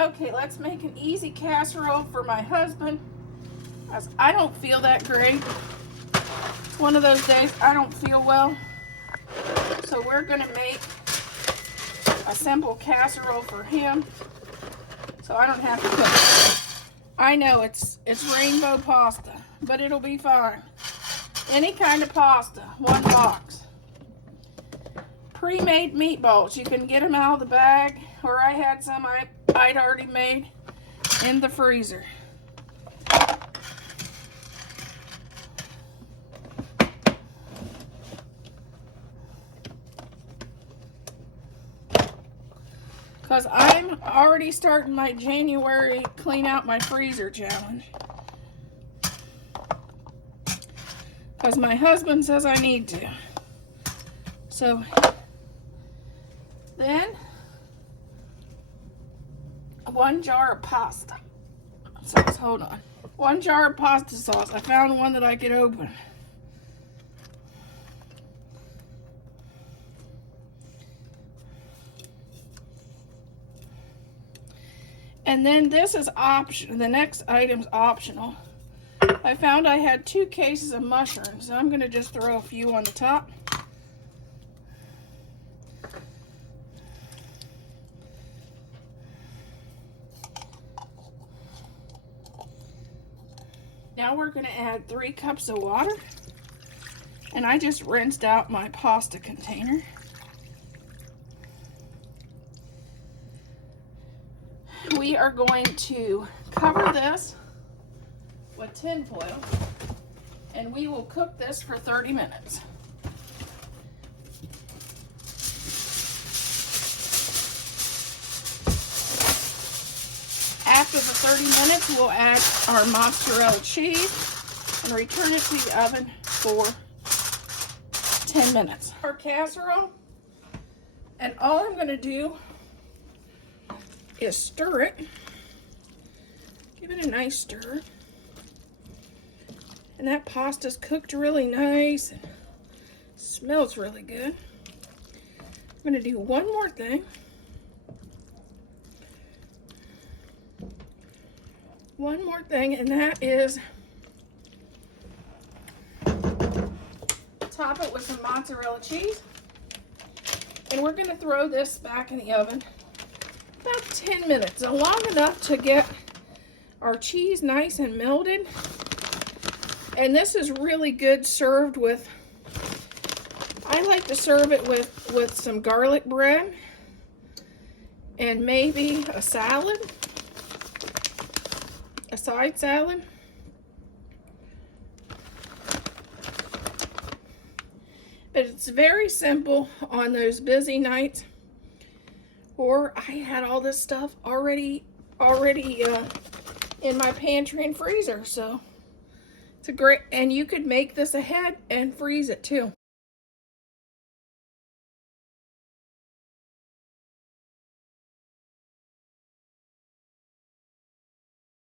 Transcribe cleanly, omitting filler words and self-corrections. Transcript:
Okay, let's make an easy casserole for my husband, as I don't feel that great. It's one of those days I don't feel well. So we're gonna make a simple casserole for him, so I don't have to cook. I know it's rainbow pasta, but it'll be fine. Any kind of pasta, one box. Pre-made meatballs, you can get them out of the bag, or I had some I'd already made in the freezer. Because I'm already starting my January clean out my freezer challenge. Because my husband says I need to. So then 1 jar of pasta sauce. Hold on. 1 jar of pasta sauce. I found one that I could open. And then this is optional. The next item's optional. I found I had 2 cases of mushrooms, so I'm going to just throw a few on the top. Now we're going to add 3 cups of water, and I just rinsed out my pasta container. We are going to cover this with tin foil, and we will cook this for 30 minutes. After the 30 minutes, we'll add our mozzarella cheese and return it to the oven for 10 minutes. Our casserole, and all I'm going to do is stir it. Give it a nice stir. And that pasta's cooked really nice and smells really good. I'm going to do one more thing. One more thing, and that is top it with some mozzarella cheese. And we're going to throw this back in the oven about 10 minutes, so long enough to get our cheese nice and melted. And this is really good served with, I like to serve it with some garlic bread and maybe a salad, a side salad. But it's very simple on those busy nights. Or I had all this stuff already in my pantry and freezer, so it's a great, and you could make this ahead and freeze it too.